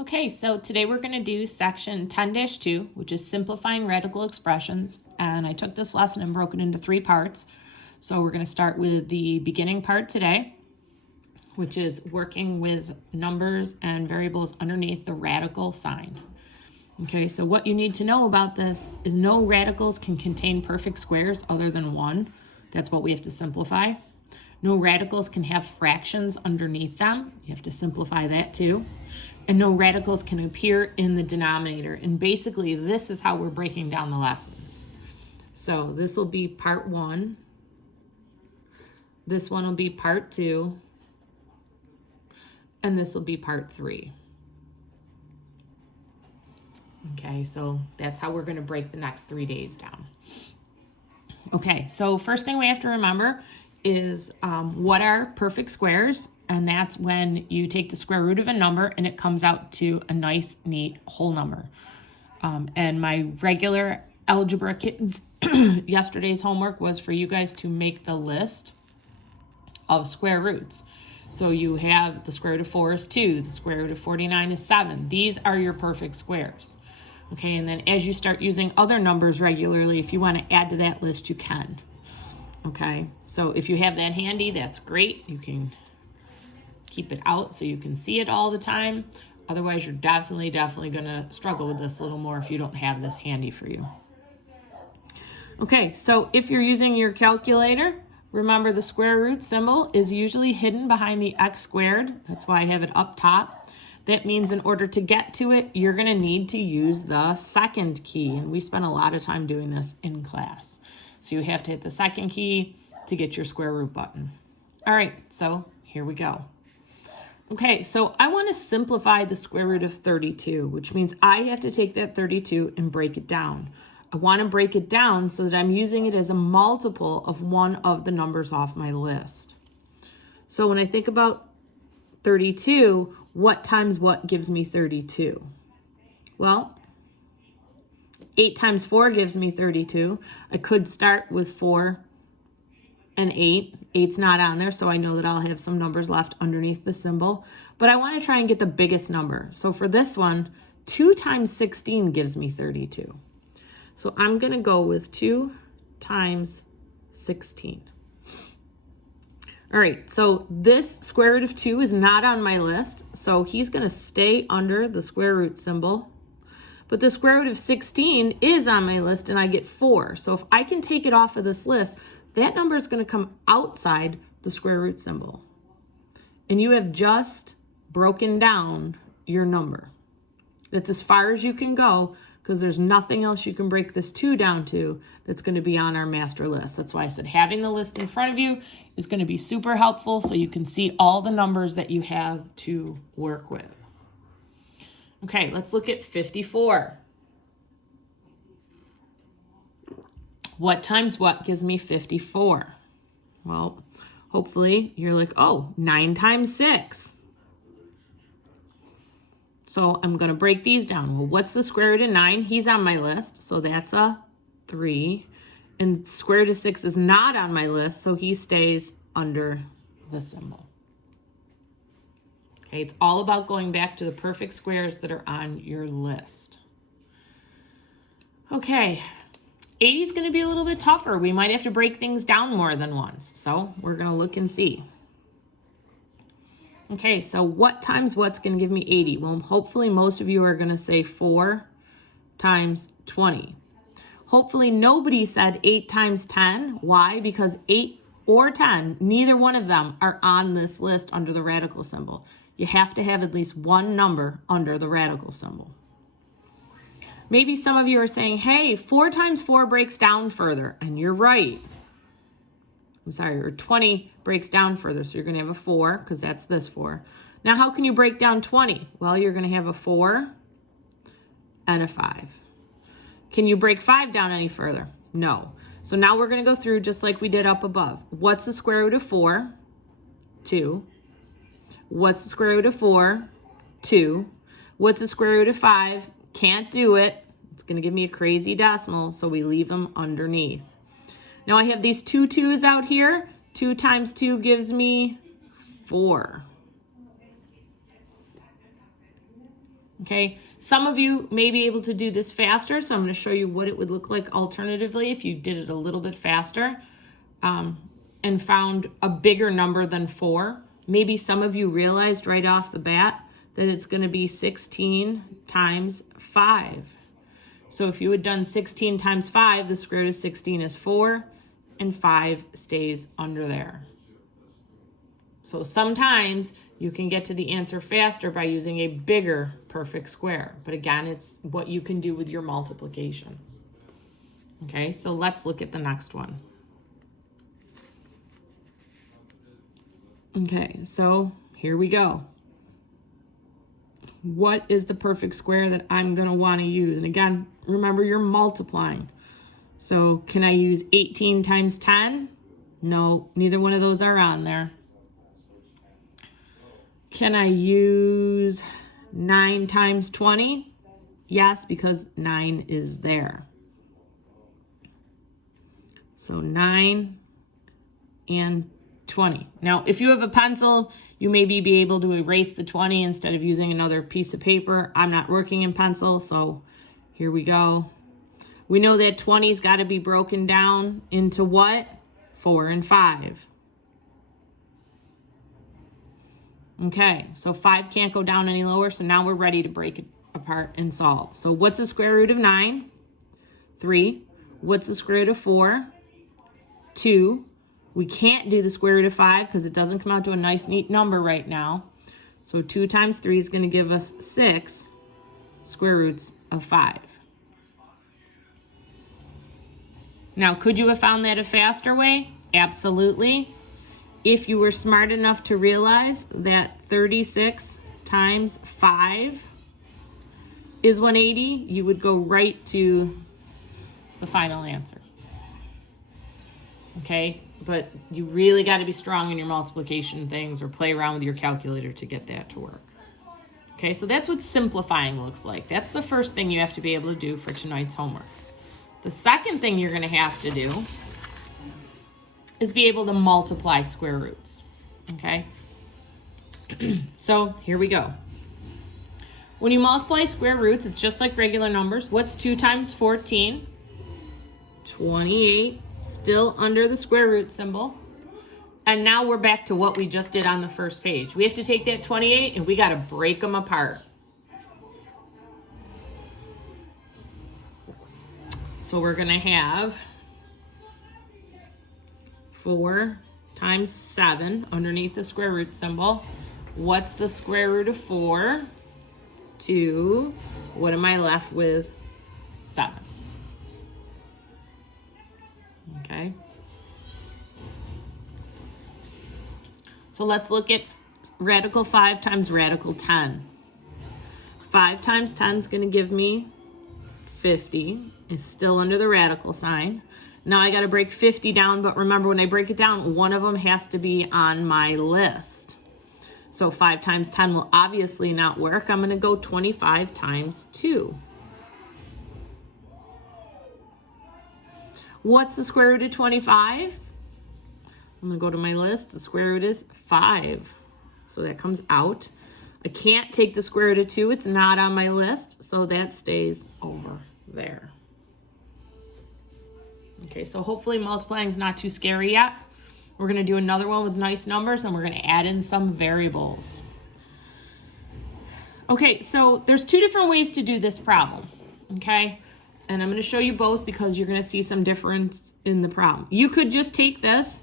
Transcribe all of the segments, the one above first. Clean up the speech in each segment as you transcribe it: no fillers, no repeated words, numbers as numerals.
Okay, so today we're going to do section 10-2, which is simplifying radical expressions. And I took this lesson and broke it into 3 parts. So we're going to start with the beginning part today, which is working with numbers and variables underneath the radical sign. Okay, so what you need to know about this is no radicals can contain perfect squares other than 1. That's what we have to simplify. No radicals can have fractions underneath them. You have to simplify that too. And no radicals can appear in the denominator. And basically, this is how we're breaking down the lessons. So this will be part 1. This one will be part 2. And this will be part 3. Okay, so that's how we're going to break the next 3 days down. Okay, so first thing we have to remember is what are perfect squares? And that's when you take the square root of a number and it comes out to a nice, neat whole number. And my regular algebra kids, yesterday's homework was for you guys to make the list of square roots. So you have the square root of 4 is 2, the square root of 49 is 7. These are your perfect squares. Okay, and then as you start using other numbers regularly, if you want to add to that list, you can. Okay, so if you have that handy, that's great. You can keep it out so you can see it all the time. Otherwise, you're definitely going to struggle with this a little more if you don't have this handy for you. Okay, so if you're using your calculator, remember the square root symbol is usually hidden behind the x squared. That's why I have it up top. That means in order to get to it, you're going to need to use the second key. And we spent a lot of time doing this in class. So you have to hit the second key to get your square root button. All right, so here we go. Okay, so I want to simplify the square root of 32, which means I have to take that 32 and break it down. I want to break it down so that I'm using it as a multiple of one of the numbers off my list. So when I think about 32, what times what gives me 32? Well, 8 times 4 gives me 32. I could start with 4 and 8. 8's not on there, so I know that I'll have some numbers left underneath the symbol. But I want to try and get the biggest number. So for this one, 2 times 16 gives me 32. So I'm going to go with 2 times 16. All right, so this square root of 2 is not on my list, so he's going to stay under the square root symbol. But the square root of 16 is on my list, and I get 4. So if I can take it off of this list, that number is going to come outside the square root symbol. And you have just broken down your number. That's as far as you can go, because there's nothing else you can break this 2 down to that's going to be on our master list. That's why I said having the list in front of you is going to be super helpful so you can see all the numbers that you have to work with. Okay, let's look at 54. What times what gives me 54? Well, hopefully you're like, oh, 9 times 6. So I'm going to break these down. Well, what's the square root of 9? He's on my list, so that's a 3. And square root of 6 is not on my list, so he stays under the symbol. Okay, it's all about going back to the perfect squares that are on your list. Okay, 80 is going to be a little bit tougher. We might have to break things down more than once. So we're going to look and see. Okay, so what times what's going to give me 80? Well, hopefully most of you are going to say 4 times 20. Hopefully nobody said 8 times 10. Why? Because 8 or 10, neither one of them are on this list under the radical symbol. You have to have at least one number under the radical symbol. Maybe some of you are saying, hey, 4 times 4 breaks down further. And you're right. I'm sorry, or 20 breaks down further. So you're going to have a 4 because that's this 4. Now, how can you break down 20? Well, you're going to have a 4 and a 5. Can you break 5 down any further? No. So now we're going to go through just like we did up above. What's the square root of 4? 2. What's the square root of 4? 2. What's the square root of 5? Can't do it. It's going to give me a crazy decimal, so we leave them underneath. Now I have these 2 2's out here. 2 times 2 gives me 4. Okay, some of you may be able to do this faster, so I'm going to show you what it would look like alternatively if you did it a little bit faster and found a bigger number than 4. Maybe some of you realized right off the bat that it's going to be 16 times 5. So if you had done 16 times 5, the square root of 16 is 4, and 5 stays under there. So sometimes you can get to the answer faster by using a bigger perfect square. But again, it's what you can do with your multiplication. Okay, so let's look at the next one. Okay, so here we go. What is the perfect square that I'm going to want to use? And again, remember you're multiplying. So can I use 18 times 10? No, neither one of those are on there. Can I use 9 times 20? Yes, because 9 is there. So 9 and 20. Now, if you have a pencil, you maybe be able to erase the 20 instead of using another piece of paper. I'm not working in pencil, so here we go. We know that 20's got to be broken down into what? 4 and 5. Okay, so 5 can't go down any lower, so now we're ready to break it apart and solve. So what's the square root of 9? 3. What's the square root of 4? 2. We can't do the square root of 5 because it doesn't come out to a nice, neat number right now. So 2 times 3 is going to give us 6 square roots of 5. Now, could you have found that a faster way? Absolutely. If you were smart enough to realize that 36 times 5 is 180, you would go right to the final answer. Okay, but you really got to be strong in your multiplication things or play around with your calculator to get that to work. Okay, so that's what simplifying looks like. That's the first thing you have to be able to do for tonight's homework. The second thing you're going to have to do is be able to multiply square roots, okay? So here we go. When you multiply square roots, it's just like regular numbers. What's 2 times 14? 28, still under the square root symbol. And now we're back to what we just did on the first page. We have to take that 28 and we got to break them apart. So we're going to have 4 times 7 underneath the square root symbol. What's the square root of 4? 2. What am I left with? 7. Okay. So let's look at radical 5 times radical 10. 5 times 10 is going to give me 50. It's still under the radical sign. Now I got to break 50 down, but remember when I break it down, one of them has to be on my list. So 5 times 10 will obviously not work. I'm going to go 25 times 2. What's the square root of 25? I'm going to go to my list. The square root is 5. So that comes out. I can't take the square root of 2. It's not on my list. So that stays over there. Okay, so hopefully multiplying is not too scary yet. We're going to do another one with nice numbers, and we're going to add in some variables. Okay, so there's 2 different ways to do this problem, okay? And I'm going to show you both because you're going to see some difference in the problem. You could just take this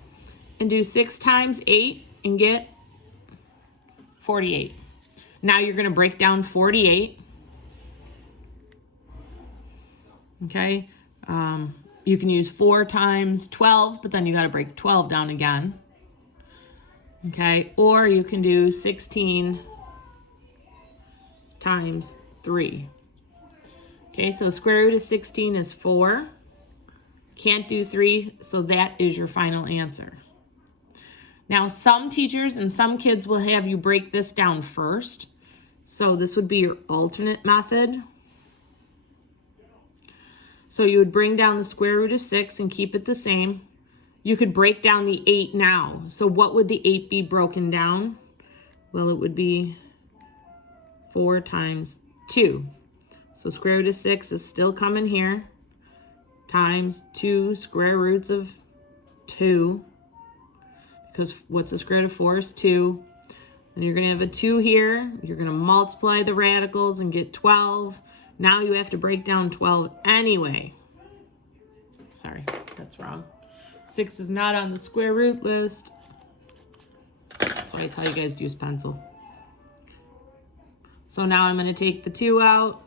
and do 6 times 8 and get 48. Now you're going to break down 48. Okay, you can use 4 times 12, but then you got to break 12 down again. Okay, or you can do 16 times 3. Okay, so square root of 16 is 4. Can't do 3, so that is your final answer. Now, some teachers and some kids will have you break this down first. So this would be your alternate method. So you would bring down the square root of 6 and keep it the same. You could break down the 8 now. So what would the 8 be broken down? Well, it would be 4 times 2. So square root of 6 is still coming here, times 2 square roots of 2, because what's the square root of 4 is 2. And you're going to have a 2 here. You're going to multiply the radicals and get 12. Now you have to break down 12 anyway. Sorry, that's wrong. 6 is not on the square root list. That's why I tell you guys to use pencil. So now I'm going to take the 2 out.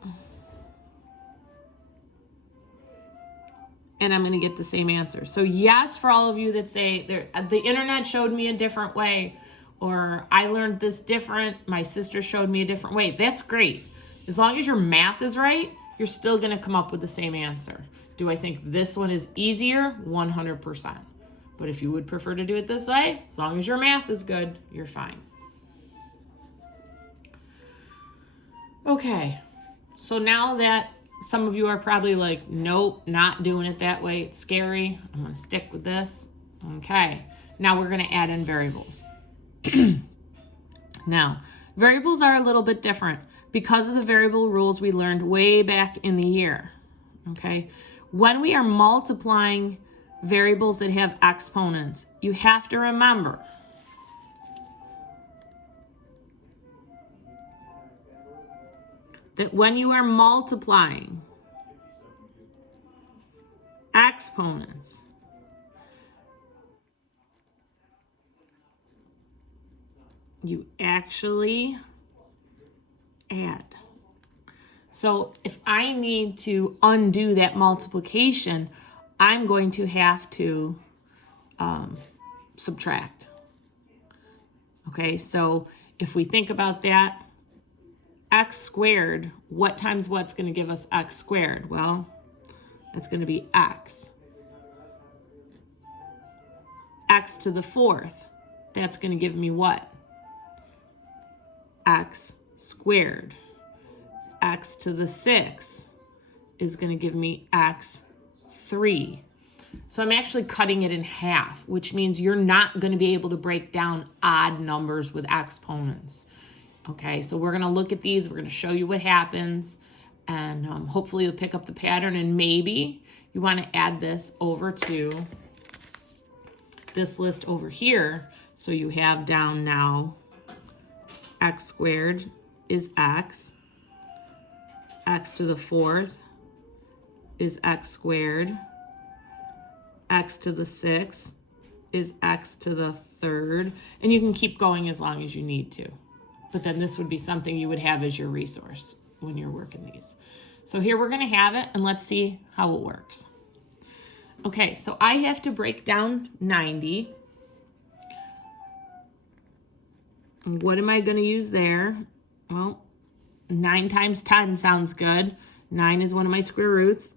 And I'm going to get the same answer. So yes, for all of you that say, the internet showed me a different way, or I learned this different, my sister showed me a different way. That's great. As long as your math is right, you're still going to come up with the same answer. Do I think this one is easier? 100%. But if you would prefer to do it this way, as long as your math is good, you're fine. Okay, so now that some of you are probably like, nope, not doing it that way, it's scary, I'm going to stick with this. Okay, now we're going to add in variables. Now, variables are a little bit different because of the variable rules we learned way back in the year. Okay, when we are multiplying variables that have exponents, you have to remember that when you are multiplying exponents, you actually add. So if I need to undo that multiplication, I'm going to have to subtract. Okay, so if we think about that, x squared, what times what's going to give us x squared? Well, that's going to be x. X to the 4th, that's going to give me what? X squared. X to the 6th is going to give me x 3. So I'm actually cutting it in half, which means you're not going to be able to break down odd numbers with exponents. Okay, so we're going to look at these. We're going to show you what happens, and hopefully you'll pick up the pattern, and maybe you want to add this over to this list over here. So you have down now x squared is x. X to the 4th is x squared. X to the 6th is x to the 3rd. And you can keep going as long as you need to. But then this would be something you would have as your resource when you're working these. So here we're going to have it, and let's see how it works. Okay, so I have to break down 90. What am I going to use there? Well, 9 times 10 sounds good. 9 is one of my square roots.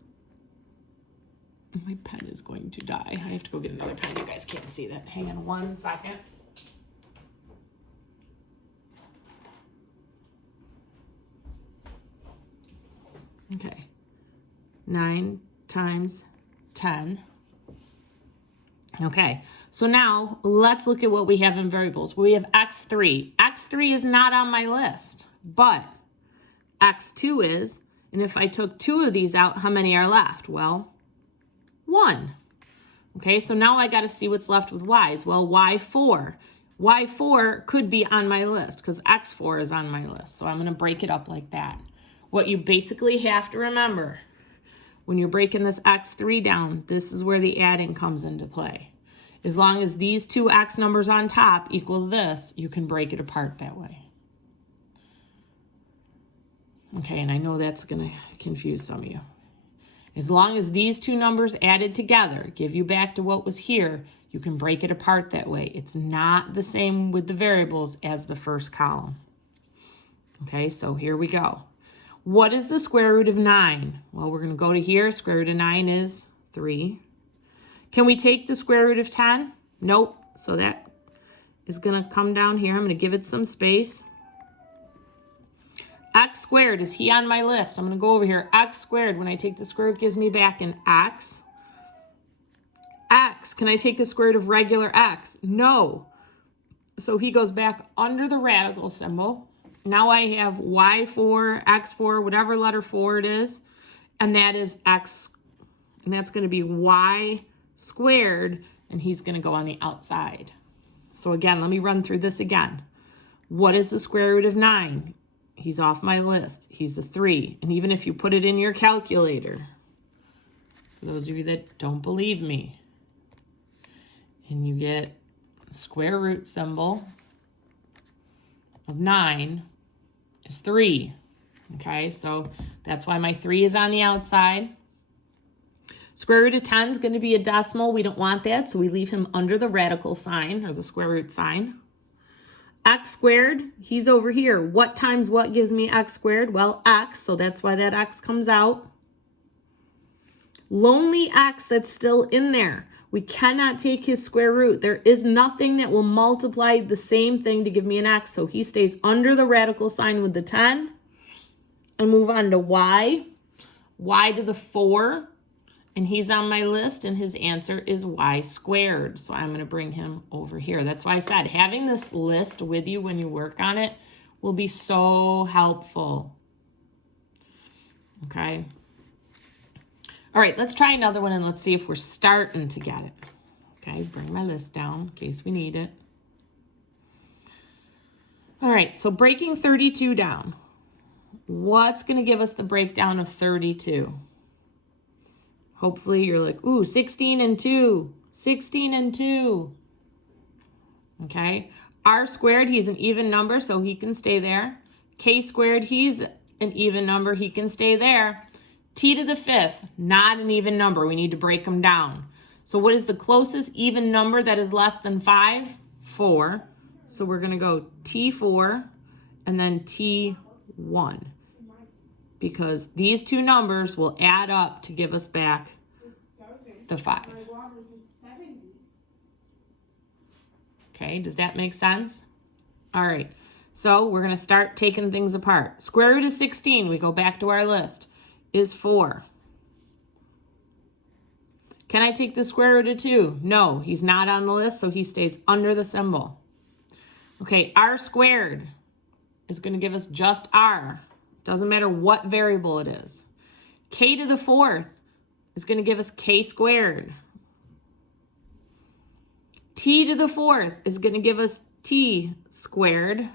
My pen is going to die. I have to go get another pen. You guys can't see that. Hang on one second. Okay. 9 times 10. Okay, so now let's look at what we have in variables. We have x3. x3 is not on my list, but x2 is, and if I took 2 of these out, how many are left? Well, 1. Okay, so now I got to see what's left with y's. Well, y4. y4 could be on my list because x4 is on my list, so I'm going to break it up like that. What you basically have to remember, when you're breaking this x3 down, this is where the adding comes into play. As long as these two x numbers on top equal this, you can break it apart that way. Okay, and I know that's going to confuse some of you. As long as these two numbers added together give you back to what was here, you can break it apart that way. It's not the same with the variables as the first column. Okay, so here we go. What is the square root of 9? Well, we're going to go to here. Square root of 9 is 3. Can we take the square root of 10? Nope. So that is going to come down here. I'm going to give it some space. X squared, is he on my list? I'm going to go over here. X squared, when I take the square root, gives me back an x. X, can I take the square root of regular x? No. So he goes back under the radical symbol. now I have y4, x4, whatever letter 4 it is, and that is x, and that's going to be y squared, and he's going to go on the outside. So again, let me run through this again. What is the square root of 9? He's off my list. He's a 3. And even if you put it in your calculator, for those of you that don't believe me, and you get the square root symbol of 9 is 3. Okay, so that's why my 3 is on the outside. Square root of 10 is going to be a decimal. We don't want that, so we leave him under the radical sign or the square root sign. X squared, he's over here. What times what gives me x squared? Well, x, so that's why that x comes out. Lonely x that's still in there. We cannot take his square root. There is nothing that will multiply the same thing to give me an x, so he stays under the radical sign with the 10. And move on to y. Y to the 4. And he's on my list, and his answer is y squared. So I'm going to bring him over here. That's why I said having this list with you when you work on it will be so helpful. Okay. All right, let's try another one, and let's see if we're starting to get it. Okay, bring my list down in case we need it. All right, so breaking 32 down. What's going to give us the breakdown of 32? Hopefully you're like, ooh, 16 and 2. 16 and 2. Okay. R squared, he's an even number, so he can stay there. K squared, he's an even number. He can stay there. T to the 5th, not an even number. We need to break them down. So what is the closest even number that is less than 5? 4. So we're going to go T4 and then T1. Because these two numbers will add up to give us back the 5. Okay, does that make sense? All right, so we're going to start taking things apart. Square root of 16, we go back to our list, is 4. Can I take the square root of 2? No, he's not on the list, so he stays under the symbol. Okay, r squared is going to give us just r. Doesn't matter what variable it is. K to the 4th is going to give us k squared. T to the 4th is going to give us t squared.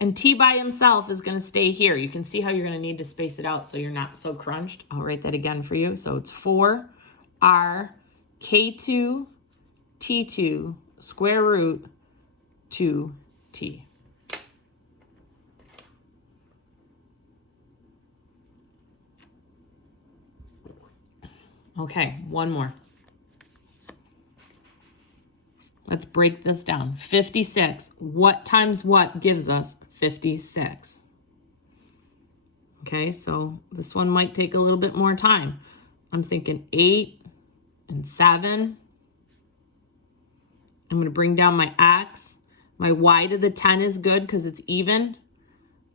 And t by himself is going to stay here. You can see how you're going to need to space it out so you're not so crunched. I'll write that again for you. So it's 4r k2 t2 square root 2t. Okay, one more. Let's break this down. 56. What times what gives us 56? Okay, so this one might take a little bit more time. I'm thinking 8 and 7. I'm going to bring down my x. My y to the 10 is good because it's even.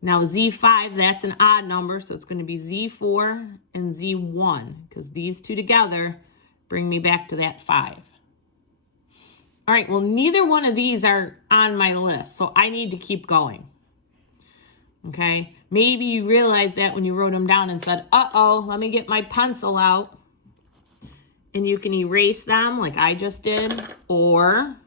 Now Z5, that's an odd number, so it's going to be Z4 and Z1, because these two together bring me back to that 5. All right, well, neither one of these are on my list, so I need to keep going. Okay, maybe you realized that when you wrote them down and said, uh-oh, let me get my pencil out. And you can erase them like I just did, or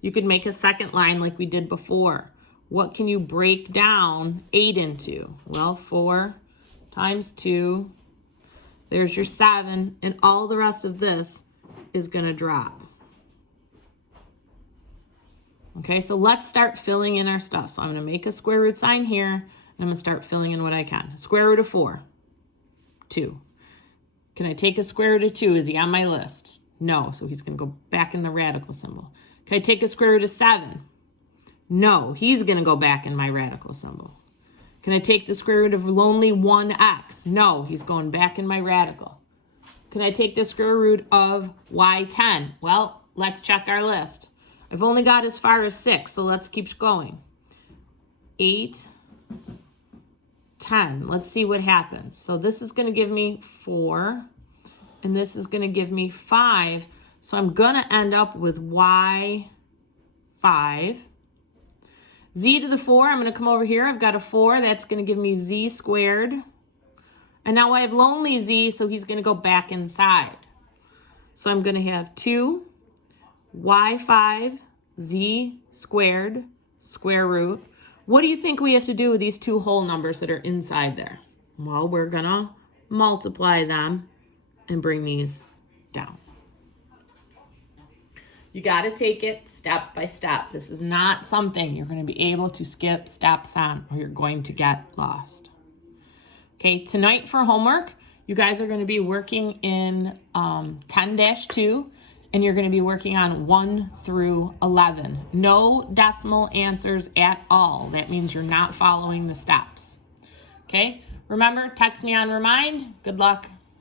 you could make a second line like we did before. What can you break down 8 into? Well, 4 times 2. There's your 7. And all the rest of this is going to drop. Okay, so let's start filling in our stuff. So I'm going to make a square root sign here. And I'm going to start filling in what I can. Square root of 4. 2. Can I take a square root of 2? Is he on my list? No, so he's going to go back in the radical symbol. Can I take a square root of 7? No, he's going to go back in my radical symbol. Can I take the square root of lonely 1x? No, he's going back in my radical. Can I take the square root of y10? Well, let's check our list. I've only got as far as 6, so let's keep going. 8, 10. Let's see what happens. So this is going to give me 4, and this is going to give me 5. So I'm going to end up with y5. Z to the 4, I'm going to come over here. I've got a 4. That's going to give me Z squared. And now I have lonely Z, so he's going to go back inside. So I'm going to have 2 y5 z squared square root. What do you think we have to do with these two whole numbers that are inside there? Well, we're going to multiply them and bring these down. You got to take it step by step. This is not something you're going to be able to skip steps on or you're going to get lost. Okay, tonight for homework, you guys are going to be working in 10-2 and you're going to be working on 1 through 11. No decimal answers at all. That means you're not following the steps. Okay, remember, text me on Remind. Good luck.